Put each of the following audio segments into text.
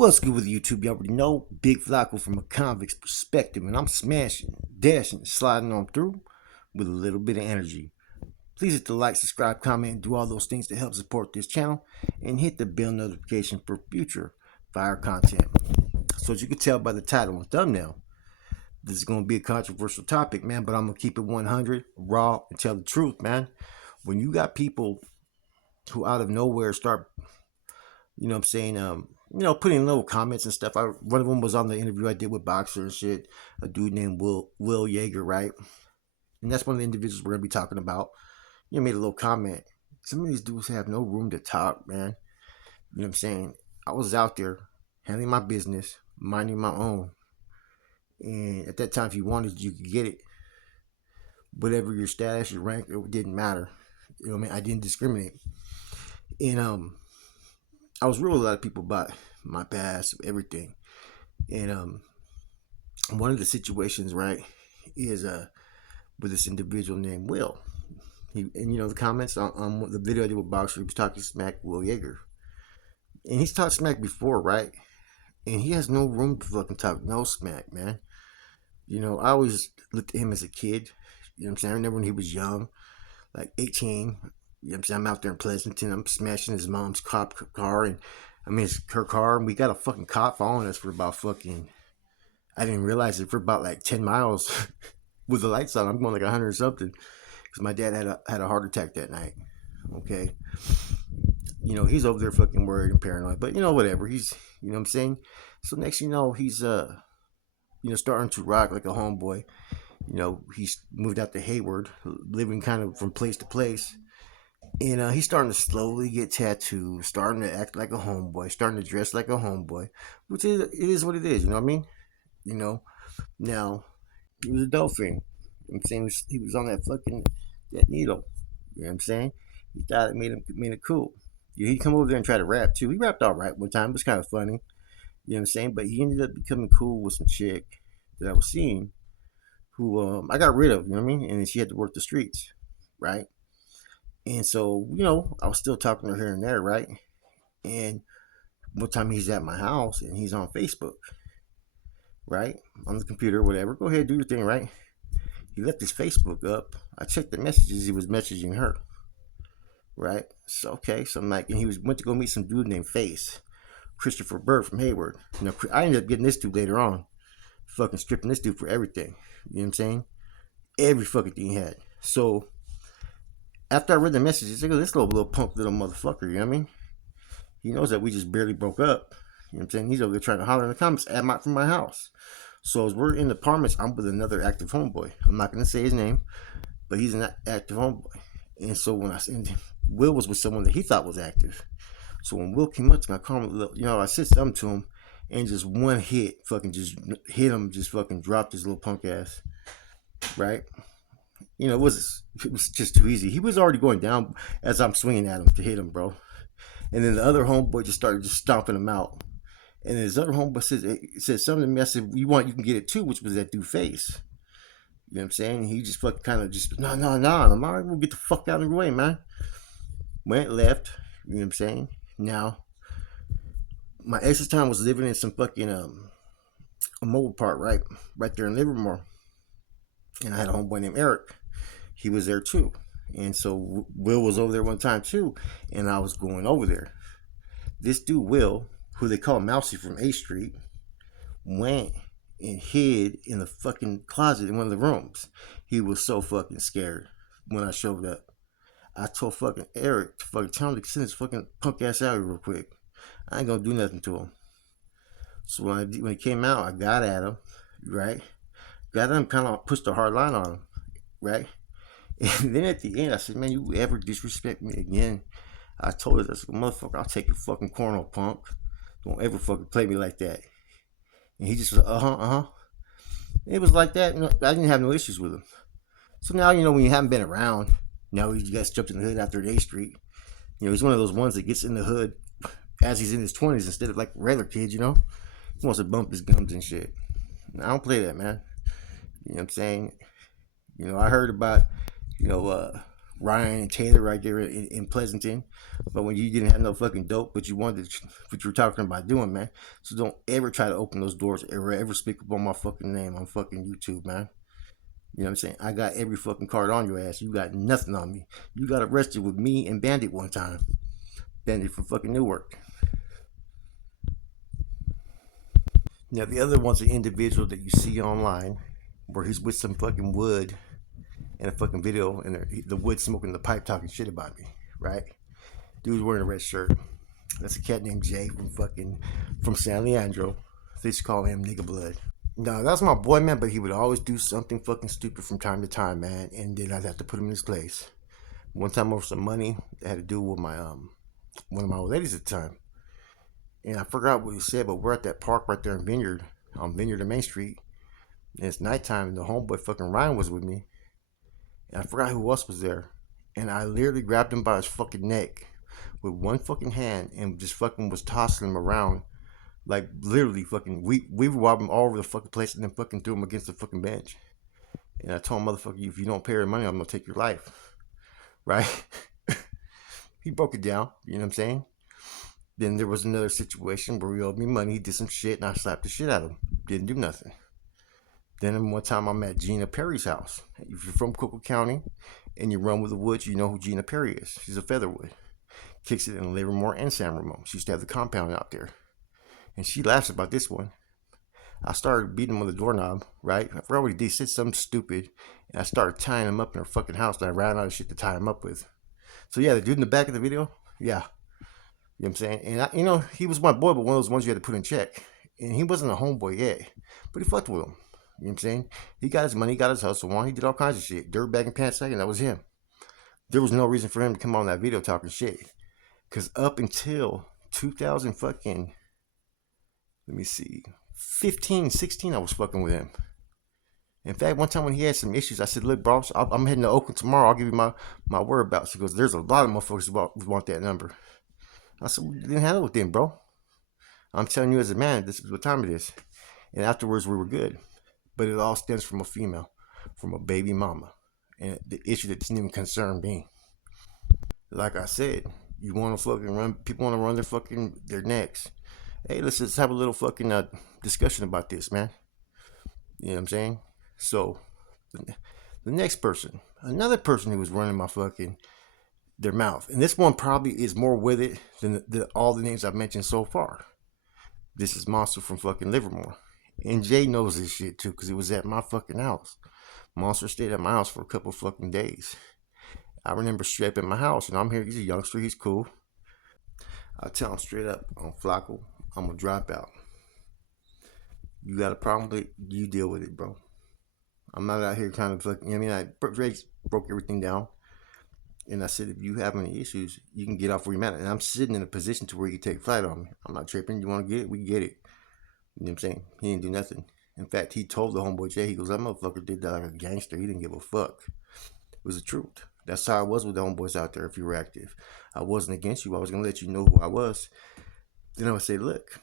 What's good with YouTube? You already know, Big Flacco from a convict's perspective, and I'm smashing, dashing, sliding on through with a little bit of energy. Please hit the like, subscribe, comment, and do all those things to help support this channel, and hit the bell notification for future fire content. So as you can tell by the title and thumbnail, this is going to be a controversial topic, man, but I'm going to keep it 100, raw, and tell the truth, man. When you got people who out of nowhere start, putting little comments and stuff. One of them was on the interview I did with Boxer and shit. A dude named Will Yeager, right? And that's one of the individuals we're gonna be talking about. Made a little comment. Some of these dudes have no room to talk, man. You know what I'm saying? I was out there handling my business, minding my own. And at that time, if you wanted, you could get it. Whatever your status, your rank, it didn't matter. You know what I mean? I didn't discriminate. And I was real with a lot of people about my past, everything. And one of the situations, right, is with this individual named Will. The comments on the video I did with Boxer, he was talking smack Will Yeager. And he's talked smack before, right? And he has no room to fucking talk no smack, man. I always looked at him as a kid. You know what I'm saying? I remember when he was young, like 18. You know what I'm saying? I'm out there in Pleasanton. I'm smashing his mom's cop car. And her car. And we got a fucking cop following us for about I didn't realize it, for about like 10 miles with the lights on. I'm going like 100 or something. Because my dad had a heart attack that night. Okay. He's over there fucking worried and paranoid. But, whatever. He's, you know what I'm saying? So next he's, starting to rock like a homeboy. He's moved out to Hayward, living kind of from place to place. And he's starting to slowly get tattoos, starting to act like a homeboy, starting to dress like a homeboy, which it is what it is, you know what I mean? Now, he was a dolphin. I'm saying he was on that needle. You know what I'm saying? He thought it made it cool. He'd come over there and try to rap too. He rapped all right one time. It was kind of funny. You know what I'm saying? But he ended up becoming cool with some chick that I was seeing who I got rid of, you know what I mean? And she had to work the streets, right? And so, I was still talking to her here and there, right? And one time he's at my house and he's on Facebook, right? On the computer, whatever. Go ahead, do your thing, right? He left his Facebook up. I checked the messages. He was messaging her, right? So, okay. So I'm like, and went to go meet some dude named Face, Christopher Bird from Hayward. I ended up getting this dude later on, fucking stripping this dude for everything. You know what I'm saying? Every fucking thing he had. So, after I read the messages, look at this little punk little motherfucker, you know what I mean? He knows that we just barely broke up. You know what I'm saying? He's over there trying to holler in the comments from my house. So as we're in the apartments, I'm with another active homeboy. I'm not going to say his name, but he's an active homeboy. And so when Will was with someone that he thought was active. So when Will came up to me, I said something to him, and just one hit, fucking just hit him, just fucking dropped his little punk ass, right? It was just too easy. He was already going down as I'm swinging at him to hit him, bro. And then the other homeboy just started stomping him out. And then his other homeboy said something to me. I said, you can get it too, which was that dude Face. You know what I'm saying? He just fucking kind of just, no. And I'm all right, we'll get the fuck out of the way, man. Went left. You know what I'm saying? Now, my ex at the time was living in some fucking a mobile park right there in Livermore. And I had a homeboy named Eric. He was there too. And so Will was over there one time too. And I was going over there. This dude, Will, who they call Mousy from A Street, went and hid in the fucking closet in one of the rooms. He was so fucking scared when I showed up. I told fucking Eric to fucking tell him to send his fucking punk ass out here real quick. I ain't gonna do nothing to him. So when he came out, I got at him, right? Got at him, kind of pushed a hard line on him, right? And then at the end, I said, man, you ever disrespect me again? I told her, I said, motherfucker, I'll take your fucking corner, punk. Don't ever fucking play me like that. And he just was, It was like that. I didn't have no issues with him. So now, when you haven't been around, now you guys jumped in the hood after A Street. He's one of those ones that gets in the hood as he's in his 20s instead of like regular kids, He wants to bump his gums and shit. I don't play that, man. You know what I'm saying? I heard about, Ryan and Taylor right there in Pleasanton. But when you didn't have no fucking dope, but you wanted what you were talking about doing, man. So don't ever try to open those doors, ever speak up on my fucking name on fucking YouTube, man. You know what I'm saying? I got every fucking card on your ass. You got nothing on me. You got arrested with me and Bandit one time. Bandit from fucking Newark. Now the other one's an individual that you see online, where he's with some fucking wood in a fucking video, and the wood smoking the pipe, talking shit about me, right? Dude's wearing a red shirt. That's a cat named Jay from San Leandro. They used to call him Nigga Blood. No, that's my boy, man. But he would always do something fucking stupid from time to time, man. And then I'd have to put him in his place. One time over some money that had to do with my one of my old ladies at the time, and I forgot what he said. But we're at that park right there in Vineyard, on Vineyard and Main Street. And it's nighttime, and the homeboy fucking Ryan was with me, and I forgot who else was there. And I literally grabbed him by his fucking neck with one fucking hand and just fucking was tossing him around. Like literally fucking we robbed him all over the fucking place and then fucking threw him against the fucking bench. And I told him, motherfucker, if you don't pay your money, I'm gonna take your life. Right? He broke it down, you know what I'm saying? Then there was another situation where he owed me money, he did some shit, and I slapped the shit out of him. Didn't do nothing. Then one time I'm at Gina Perry's house. If you're from Coco County and you run with the woods, you know who Gina Perry is. She's a Featherwood. Kicks it in Livermore and San Ramon. She used to have the compound out there. And she laughs about this one. I started beating him on the doorknob, right? I forgot what he did. He said something stupid. And I started tying him up in her fucking house. And I ran out of shit to tie him up with. So yeah, the dude in the back of the video, yeah. You know what I'm saying? And he was my boy, but one of those ones you had to put in check. And he wasn't a homeboy yet. But he fucked with him. You know what I'm saying? He got his money, he got his hustle on, he did all kinds of shit. Dirtbag and pants second, that was him. There was no reason for him to come on that video talking shit. Cause up until 2000 fucking, let me see, 15, 16, I was fucking with him. In fact, one time when he had some issues, I said, look, bro, I'm heading to Oakland tomorrow. I'll give you my whereabouts. He goes, there's a lot of motherfuckers who want that number. I said, well, you didn't handle it then, bro. I'm telling you as a man, this is what time it is. And afterwards, we were good. But it all stems from a female, from a baby mama. And the issue that doesn't even concern me. Like I said, you want to fucking run, people want to run their necks. Hey, let's just have a little fucking discussion about this, man. You know what I'm saying? So, the next person, another person who was running their mouth. And this one probably is more with it than all the names I've mentioned so far. This is Monster from fucking Livermore. And Jay knows this shit too, because it was at my fucking house. Monster stayed at my house for a couple fucking days. I remember straight up at my house, and I'm here, he's a youngster, he's cool. I tell him straight up, I'm Flacco, I'm a dropout. You got a problem with it, you deal with it, bro. I'm not out here trying to fucking, you know what I mean? Drake broke everything down. And I said, if you have any issues, you can get off where you're at. And I'm sitting in a position to where you can take flight on me. I'm not tripping. You want to get it? We can get it. You know what I'm saying? He didn't do nothing. In fact, he told the homeboy Jay, he goes, that motherfucker did that like a gangster. He didn't give a fuck. It was the truth. That's how I was with the homeboys out there if you were active. I wasn't against you. I was going to let you know who I was. Then I would say, look,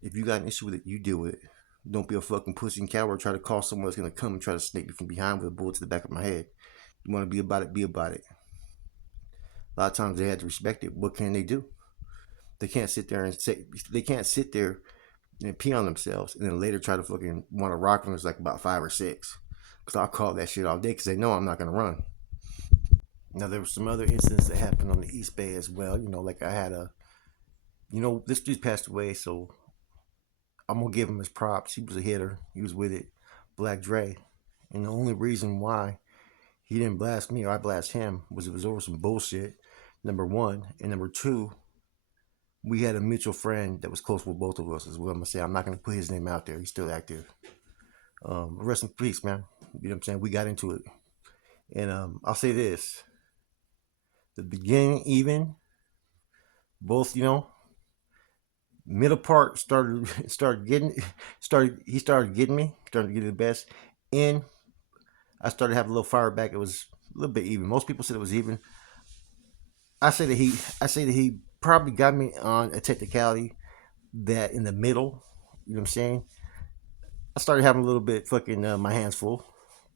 if you got an issue with it, you deal with it. Don't be a fucking pussy and coward. Try to call someone that's going to come and try to snake me from behind with a bullet to the back of my head. You want to be about it, be about it. A lot of times they had to respect it. What can they do? They can't sit there and pee on themselves and then later try to fucking want to rock when there's like about 5 or 6. Because I'll call that shit all day because they know I'm not going to run. Now, there were some other incidents that happened on the East Bay as well. Like I had this dude passed away, so I'm going to give him his props. He was a hitter. He was with it. Black Dre. And the only reason why he didn't blast me or I blast him was it was over some bullshit, number one. And number two, we had a mutual friend that was close with both of us as well. I'm going to say, I'm not going to put his name out there. He's still active. Rest in peace, man. You know what I'm saying? We got into it. And I'll say this. The beginning, even, both, middle part he started getting me, started getting the best. And I started having a little fire back. It was a little bit even. Most people said it was even. I say that he probably got me on a technicality that in the middle, you know what I'm saying? I started having a little bit fucking my hands full,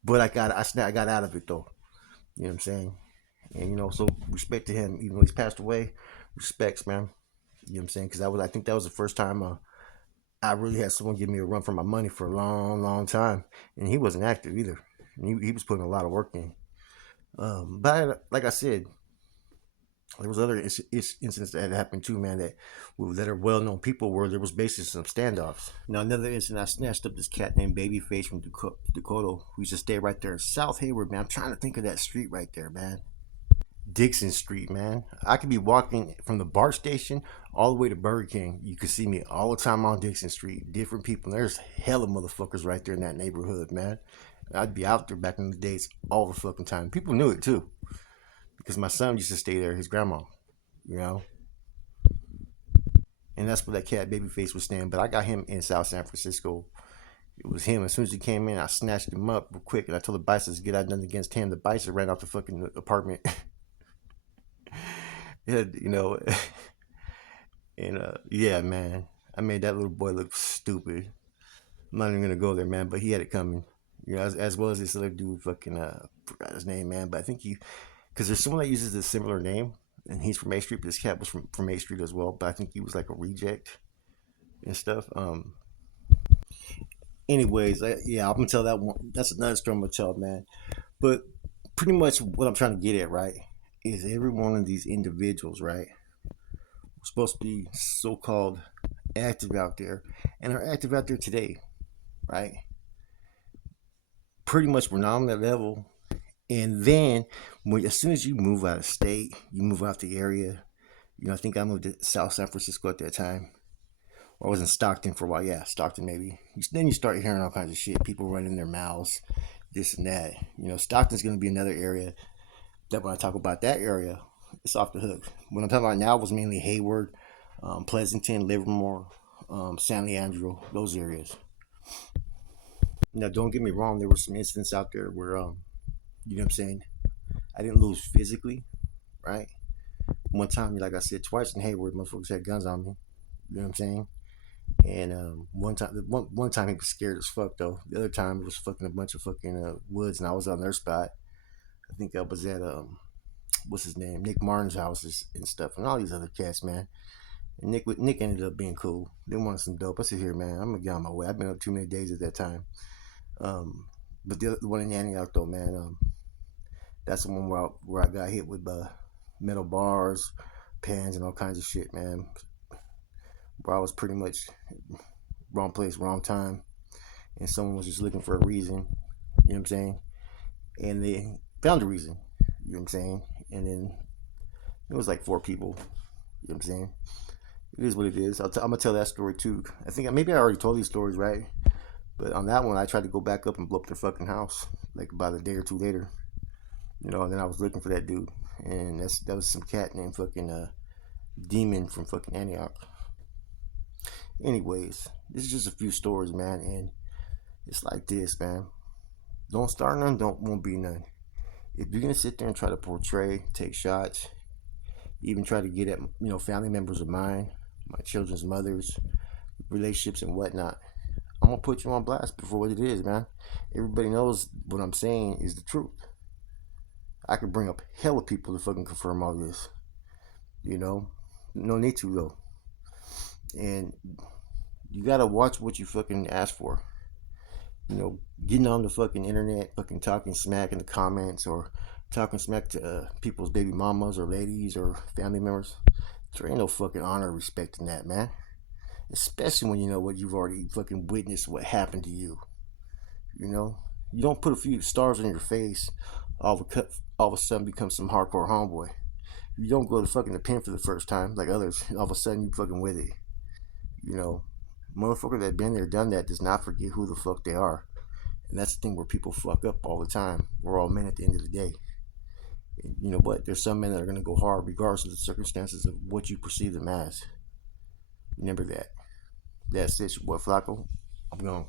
but I got out of it though. You know what I'm saying? And so respect to him, even though he's passed away. Respects, man. You know what I'm saying? Because I think that was the first time I really had someone give me a run for my money for a long, long time, and he wasn't active either. He was putting a lot of work in. But like I said, there was other incidents that had happened too, man. That are well known people where there was basically some standoffs. Now another incident, I snatched up this cat named Babyface from Dakota, who used to stay right there in South Hayward, man. I'm trying to think of that street right there, man. Dixon Street, man. I could be walking from the BART station all the way to Burger King. You could see me all the time on Dixon Street. Different people. There's hella motherfuckers right there in that neighborhood, man. I'd be out there back in the days all the fucking time. People knew it too because my son used to stay there. His grandma, you know, and that's where that cat Babyface was staying. But I got him in South San Francisco. It was him. As soon as he came in, I snatched him up real quick, and I told the Bison to get out nothing against him. The Bison ran out the fucking apartment. Yeah, and yeah, man, I made that little boy look stupid. I'm not even gonna go there, man, but he had it coming. As well as this other dude, fucking forgot his name, man. But I think because there's someone that uses a similar name, and he's from A Street. But this cat was from A Street as well. But I think he was like a reject and stuff. Anyways, yeah, I'm gonna tell that one. That's another story I'm gonna tell, man. But pretty much what I'm trying to get at, right, is every one of these individuals, right, supposed to be so-called active out there and are active out there today, right? Pretty much we're not on that level. And then as soon as you move out of state, you move out the area. I think I moved to South San Francisco at that time. Or I was in Stockton for a while. Yeah, Stockton maybe. Then you start hearing all kinds of shit. People running their mouths, this and that. Stockton's going to be another area that when I talk about that area, it's off the hook. What I'm talking about now was mainly Hayward, Pleasanton, Livermore, San Leandro, those areas. Now, don't get me wrong. There were some incidents out there where, you know what I'm saying, I didn't lose physically, right? One time, like I said, twice in Hayward, motherfuckers had guns on me. You know what I'm saying? And one time he was scared as fuck though. The other time it was fucking a bunch of fucking woods, and I was on their spot. I think I was at what's his name, Nick Martin's houses and stuff, and all these other cats, man. And Nick ended up being cool. They wanted some dope. I said, here, man, I'm gonna get on my way. I've been up too many days at that time. But the one in Antioch though, man, that's the one where I got hit with metal bars, pans, and all kinds of shit, man. Where I was pretty much wrong place, wrong time, and someone was just looking for a reason. You know what I'm saying? And they found a reason. You know what I'm saying? And then it was like four people. You know what I'm saying? It is what it is. I'm gonna tell that story too. I think maybe I already told these stories, right? But on that one, I tried to go back up and blow up their fucking house, like about a day or two later. And then I was looking for that dude, and that was some cat named fucking Demon from fucking Antioch. Anyways, this is just a few stories, man, and it's like this, man. Don't start none, won't be none. If you're gonna sit there and try to portray, take shots, even try to get at family members of mine, my children's mothers, relationships and whatnot, I'm gonna put you on blast for what it is, man. Everybody knows what I'm saying is the truth. I could bring up hella people to fucking confirm all this. No need to though. And you gotta watch what you fucking ask for. Getting on the fucking internet, fucking talking smack in the comments or talking smack to people's baby mamas or ladies or family members. There ain't no fucking honor or respect in that, man. Especially when you know what you've already fucking witnessed what happened to you. You don't put a few stars on your face, all of a sudden become some hardcore homeboy. You don't go to fucking the pen for the first time like others, and all of a sudden you fucking with it. Motherfucker that been there, done that does not forget who the fuck they are. And that's the thing where people fuck up all the time. We're all men at the end of the day. And you know what? There's some men that are going to go hard regardless of the circumstances of what you perceive them as. Remember that. That's it, your boy Flacco. I'm gone.